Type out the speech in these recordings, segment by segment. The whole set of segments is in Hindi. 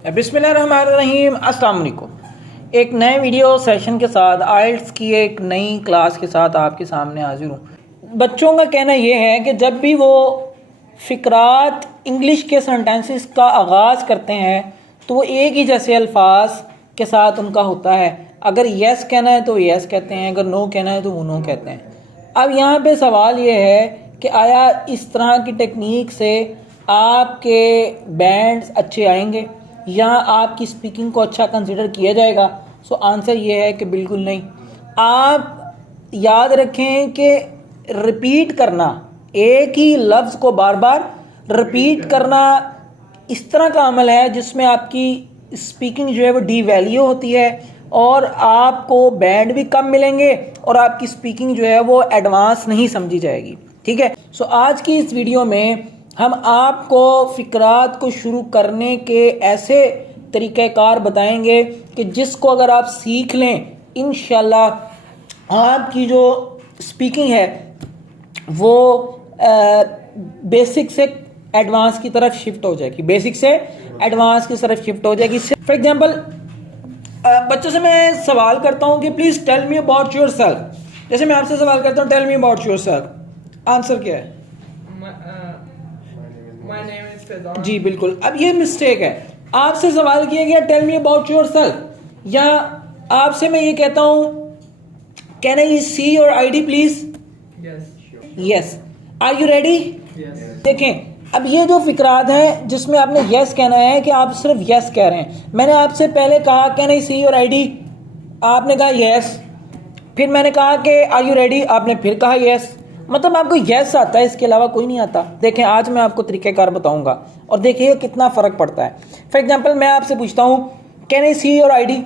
बिस्मिल्लाहिर्रहमानिर्रहीम, अस्सलाम वालेकुम। एक नए वीडियो सेशन के साथ आइल्ट्स की एक नई क्लास के साथ आपके सामने हाजिर हूँ। बच्चों का कहना यह है कि जब भी वो फ़िक्रात इंग्लिश के सेंटेंसेस का आगाज़ करते हैं तो वो एक ही जैसे अल्फाज के साथ उनका होता है। अगर येस कहना है तो येस कहते हैं, अगर नो कहना है तो वो नो कहते हैं। अब यहाँ पे सवाल ये है कि आया इस तरह की टेक्निक से आपके बैंड्स अच्छे आएंगे या आपकी स्पीकिंग को अच्छा कंसिडर किया जाएगा? सो आंसर ये है कि बिल्कुल नहीं। आप याद रखें कि रिपीट करना, एक ही लफ्ज़ को बार बार रिपीट करना इस तरह का अमल है जिसमें आपकी स्पीकिंग जो है वो डीवैल्यू होती है और आपको बैंड भी कम मिलेंगे और आपकी स्पीकिंग जो है वो एडवांस नहीं समझी जाएगी। ठीक है। सो आज की इस वीडियो में हम आपको फ़िक्रात को शुरू करने के ऐसे तरीक़ाकार बताएंगे कि जिसको अगर आप सीख लें इंशाल्लाह आपकी जो स्पीकिंग है वो बेसिक से एडवांस की तरफ शिफ्ट हो जाएगी, बेसिक से एडवांस की तरफ शिफ्ट हो जाएगी। फॉर एग्जांपल बच्चों से मैं सवाल करता हूँ कि please tell me about yourself. जैसे मैं आपसे सवाल करता हूँ tell me about yourself, answer क्या है? My name is Fezan. जी बिल्कुल। अब ये मिस्टेक है, आपसे सवाल किया गया tell me about yourself, या आपसे मैं ये कहता हूँ can I see your ID please? Yes. Yes. Are you ready? Yes. देखें, अब ये जो फिक्रात है जिसमें आपने यस कहना है कि आप सिर्फ यस कह रहे हैं। मैंने आपसे पहले कहा can I see your ID, आपने कहा यस। फिर मैंने कहा कि आर यू रेडी, आपने फिर कहा यस। मतलब आपको यस आता है, इसके अलावा कोई नहीं आता। देखें, आज मैं आपको तरीक़ेकार बताऊंगा और देखिए कितना फ़र्क पड़ता है। फॉर एग्जांपल मैं आपसे पूछता हूँ can I see your ID,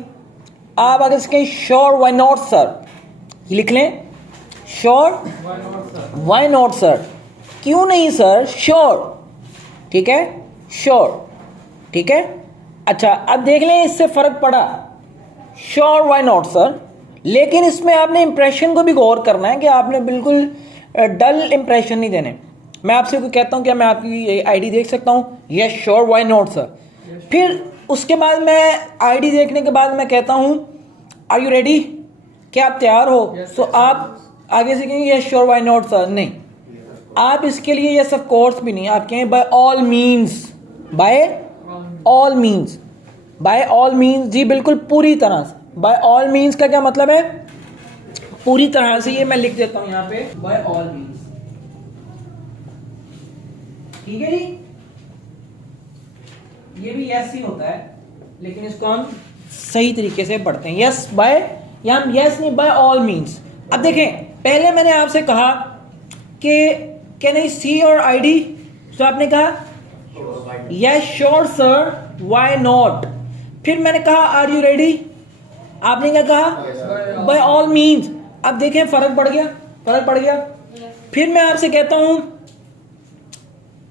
आप आगे से कहें श्योर व्हाई नॉट सर, लिख लें श्योर व्हाई नॉट सर, क्यों नहीं सर, श्योर। ठीक है, श्योर। ठीक है, अच्छा अब देख लें इससे फ़र्क पड़ा, श्योर व्हाई नॉट सर। लेकिन इसमें आपने इंप्रेशन को भी गौर करना है कि आपने बिल्कुल डल इंप्रेशन नहीं देने। मैं आपसे कोई कहता हूँ क्या मैं आपकी आईडी देख सकता हूँ? Yes sure why not sir. फिर उसके बाद मैं आईडी देखने के बाद मैं कहता हूँ आर यू रेडी, क्या आप तैयार हो? सो आप आगे से कहेंगे yes sure why not sir. नहीं, आप इसके लिए यस ऑफ कोर्स भी नहीं, आप कहें by all means, by all means, by all means. जी बिल्कुल, पूरी तरह से। बाय ऑल मीन्स का क्या मतलब है? पूरी तरह से। ये मैं लिख देता हूं यहां पे बाय ऑल मीन्स। ठीक है जी, ये भी यस ही होता है लेकिन इसको हम सही तरीके से पढ़ते हैं, यस बाय, या हम यस नहीं बाय ऑल मीन्स। अब देखें, पहले मैंने आपसे कहा कि can I see your ID, तो आपने कहा yes sure sir why not. फिर मैंने कहा आर यू रेडी, आपने क्या कहा? By all means. अब देखें फ़र्क पड़ गया, फ़र्क पड़ गया। फिर मैं आपसे कहता हूं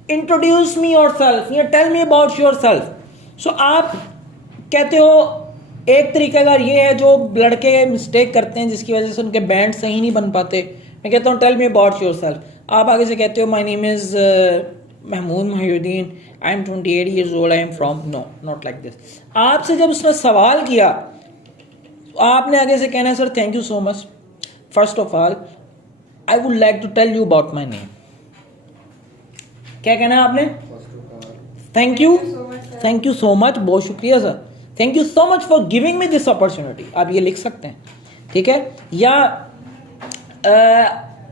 इंट्रोड्यूस मी योर सेल्फ या tell me about yourself. So आप कहते हो, एक तरीका का ये है जो लड़के मिस्टेक करते हैं जिसकी वजह से उनके बैंड सही नहीं बन पाते। मैं कहता हूँ tell me about yourself, आप आगे से कहते हो my name is Mahmood Mohiuddin, I am 28 years old, I am from, no not like this. आपसे जब उसने सवाल किया आपने आगे से कहना है sir thank you so much, first of all I would like to tell you about my name. क्या कहना है आपने? Thank you, thank you so much, बहुत शुक्रिया sir, thank you so much for giving me this opportunity. आप ये लिख सकते हैं। ठीक है, या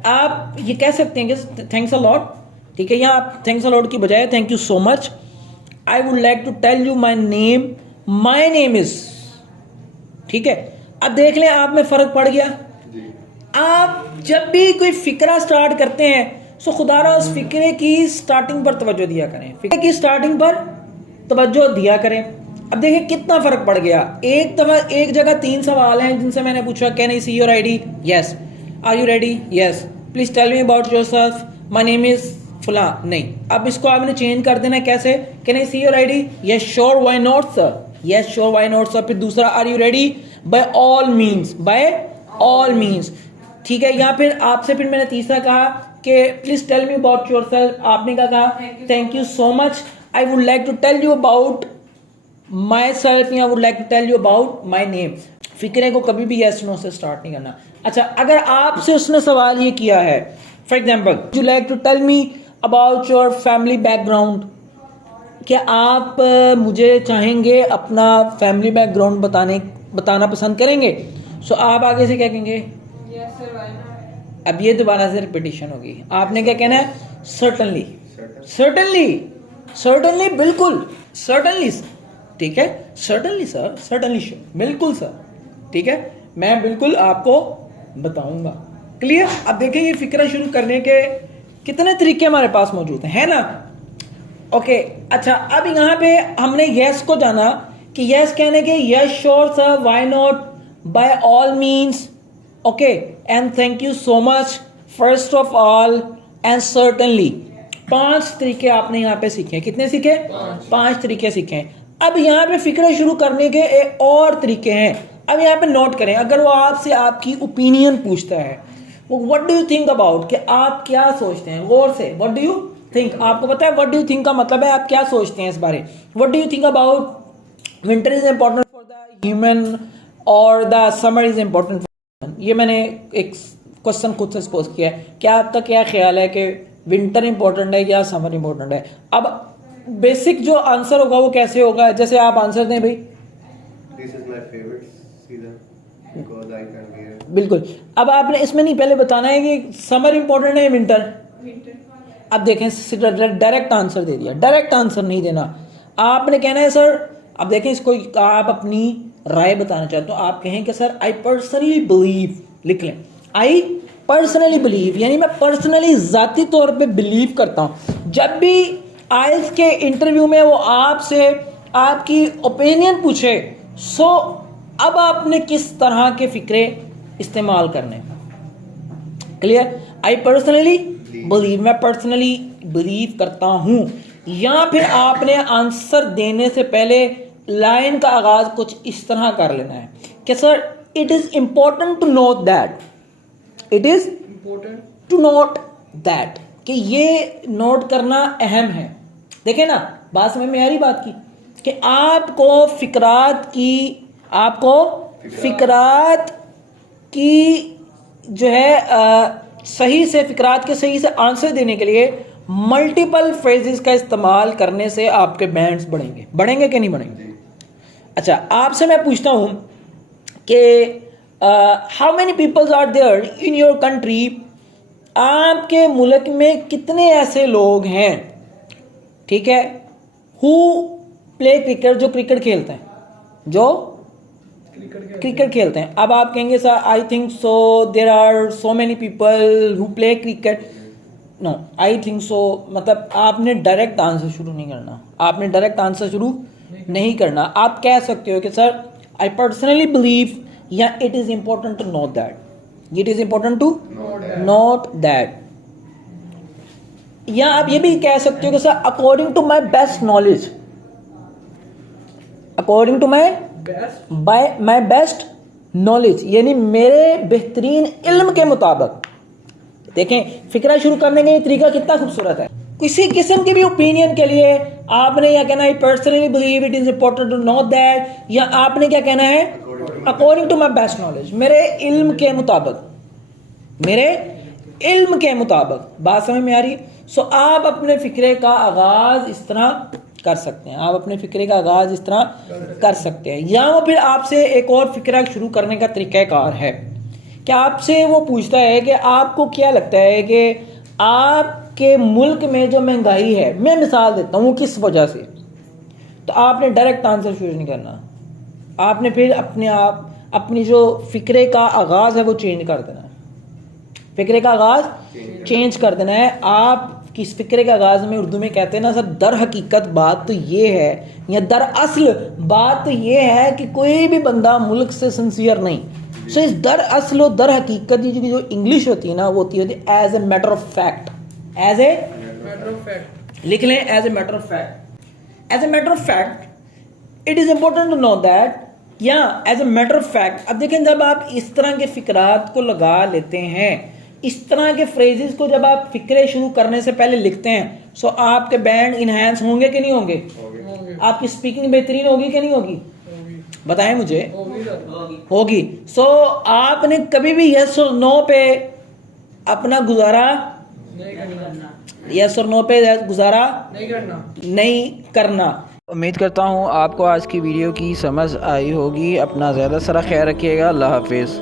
आप ये कह सकते हैं कि थैंक्स अ लॉट। ठीक है, या आप थैंक्स अ लॉट की बजाय thank you so much, I would like to tell you my name, my name is. ठीक है, अब देख लें आप में फ़र्क पड़ गया। आप जब भी कोई फ़िक्रा स्टार्ट करते हैं सो खुदारा उस फ़िक्रे की स्टार्टिंग पर तवज्जो दिया करें, फ़िक्रे की स्टार्टिंग पर तवज्जो दिया करें। अब देखिए कितना फ़र्क पड़ गया। एक जगह 3 सवाल हैं जिनसे मैंने पूछा can I see your ID, yes, are you ready, yes, please tell me about yourself, my name is फला। नहीं, अब इसको आपने चेंज कर देना। कैसे? Can I see your ID, yes sure why not sir, yes sure why not sir. फिर दूसरा are you ready, by all means, by all means. ठीक है, या फिर आपसे फिर मैंने तीसरा कहा कि please tell me about yourself, आपने क्या कहा? Thank you so much, I would like to tell you about myself या would like to tell you about my name. फिक्रे को कभी भी यस नो से स्टार्ट नहीं करना। अच्छा, अगर आपसे उसने सवाल ये किया है, for example, you like to tell me about your family background, क्या आप मुझे चाहेंगे अपना फैमिली बैकग्राउंड बताना पसंद करेंगे? सो आप आगे से क्या कहेंगे? Yes, sir. Why not? अब ये दोबारा से रिपीटिशन होगी। आपने क्या कहना है? सर्टनली, सर्टनली, सर्टनली, बिल्कुल, सर्टनली, ठीक है, सर्टनली सर, सर्टनली, बिल्कुल सर, ठीक है, मैं बिल्कुल आपको बताऊंगा। क्लियर? अब देखिए ये फिक्रा शुरू करने के कितने तरीके हमारे पास मौजूद हैं, है ना? ओके, अच्छा, अब यहाँ पे हमने यस को जाना कि यस कहने के yes sure sir, why not, by all means, okay, and thank you so much, first of all, and certainly. 5 तरीके आपने यहाँ पे सीखे। कितने सीखे? 5 तरीके सीखे। अब यहाँ पे फिक्र शुरू करने के एक और तरीके हैं। अब यहाँ पे नोट करें, अगर वो आपसे आपकी ओपिनियन पूछता है, वो what do you think about, कि आप क्या सोचते हैं, गौर से, व्हाट डू यू थिंक। आपको पता है व्हाट डू यू थिंक का मतलब है आप क्या सोचते हैं इस बारे। What do you think about winter is important for the human और the summer is important for, ये मैंने एक क्वेश्चन खुद से पोस्ट किया है। क्या आपका क्या ख्याल है कि विंटर इंपॉर्टेंट है या समर इंपॉर्टेंट है? अब बेसिक जो आंसर होगा वो कैसे होगा, जैसे आप आंसर दें भाई। This is my favorite season because I can wear. बिल्कुल। अब आपने इसमें नहीं पहले बताना है कि समर इंपॉर्टेंट है या विंटर। Winter. अब देखें, डायरेक्ट आंसर दे दिया, डायरेक्ट आंसर नहीं देना। आपने कहना है सर, अब देखें इसको, आप अपनी राय बताना चाहते हो, आप कहें कि सर आई पर्सनली बिलीव, लिख लें, आई पर्सनली बिलीव, यानी मैं पर्सनली ज़ाती तौर पे बिलीव करता हूँ। जब भी आइल्स के इंटरव्यू में वो आपसे आपकी ओपिनियन पूछे, सो अब आपने किस तरह के फिक्रे इस्तेमाल करने। क्लियर? आई पर्सनली बिलीव, मैं पर्सनली बिलीव करता हूँ। या फिर आपने आंसर देने से पहले लाइन का आगाज कुछ इस तरह कर लेना है कि sir it is important to note that, it is Important. To note that, कि ये नोट करना अहम है। देखें ना, बात समझ में आ रही बात की, कि आपको फिक्रात की जो है सही से फिक्रात के सही से आंसर देने के लिए मल्टीपल फ्रेजेस का इस्तेमाल करने से आपके बैंड्स बढ़ेंगे कि नहीं बढ़ेंगे? अच्छा, आपसे मैं पूछता हूँ कि how many peoples are there in your country, आपके मुल्क में कितने ऐसे लोग हैं, ठीक है, हु प्ले क्रिकेट, जो क्रिकेट खेलते हैं, जो क्रिकेट खेलते हैं। अब आप कहेंगे sir I think so there are so many people who play cricket. No, I think so, मतलब आपने डायरेक्ट आंसर शुरू नहीं करना, आपने डायरेक्ट आंसर शुरू नहीं करना। आप कह सकते हो कि सर आई पर्सनली बिलीव, या it is important to note that, it is important to note that. या आप ये भी कह सकते हो कि sir according to my best knowledge, according to my Best. By my best knowledge, यानी मेरे बेहतरीन इल्म के मुताबिक। देखें, फिक्रा शुरू करने का ये तरीका कितना खूबसूरत है। किसी किस्म की भी ओपिनियन के लिए आपने या कहना है personally believe it is important to know that, या आपने क्या कहना है according to my best knowledge, मेरे इल्म के मुताबिक, मेरे इल्म के मुताबिक। बात समझ में आ रही? सो आप अपने फिक्रे का आगाज इस तरह कर सकते हैं, आप अपने फिक्रे का आगाज इस तरह कर सकते हैं। या वो फिर आपसे एक और फिक्रा शुरू करने का तरीक़ाकार है कि आपसे वो पूछता है कि आपको क्या लगता है कि आपके मुल्क में जो महंगाई है, मैं मिसाल देता हूँ किस वजह से, तो आपने डायरेक्ट आंसर शुरू नहीं करना, आपने फिर अपनी जो फिक्रे का आगाज़ है वो चेंज कर देना है, फिक्रे का आगाज़ चेंज कर देना है। आप किस फिक्रे के आगाज़ में उर्दू में कहते हैं ना सर, दर हकीकत बात तो ये है, या दर असल बात तो ये है कि कोई भी बंदा मुल्क से सिंसियर नहीं। सो इस दर असल और दर हकीकत जो इंग्लिश होती है ना, वो होती है as a matter of fact, as a Matter of fact. लिख लें, as a matter of fact, as a matter of fact it is important to know that, या as a matter of fact. अब देखें, जब आप इस तरह के फिक्रात को लगा लेते हैं इस तरह के फ्रेजेस को जब आप फिक्रे शुरू करने से पहले लिखते हैं सो आपके बैंड इन्हांस होंगे कि नहीं होंगे? होगी आपकी स्पीकिंग बेहतरीन होगी कि नहीं होगी? होगी बताएं मुझे। होगी सर होगी। सो आपने कभी भी यस और नो पे अपना गुजारा, नहीं करना यस और नो पे गुजारा नहीं करना नहीं करना। उम्मीद करता हूँ आपको आज की वीडियो की समझ आई होगी। अपना ज़्यादा सारा ख्याल रखिएगा। अल्लाह हाफिज़।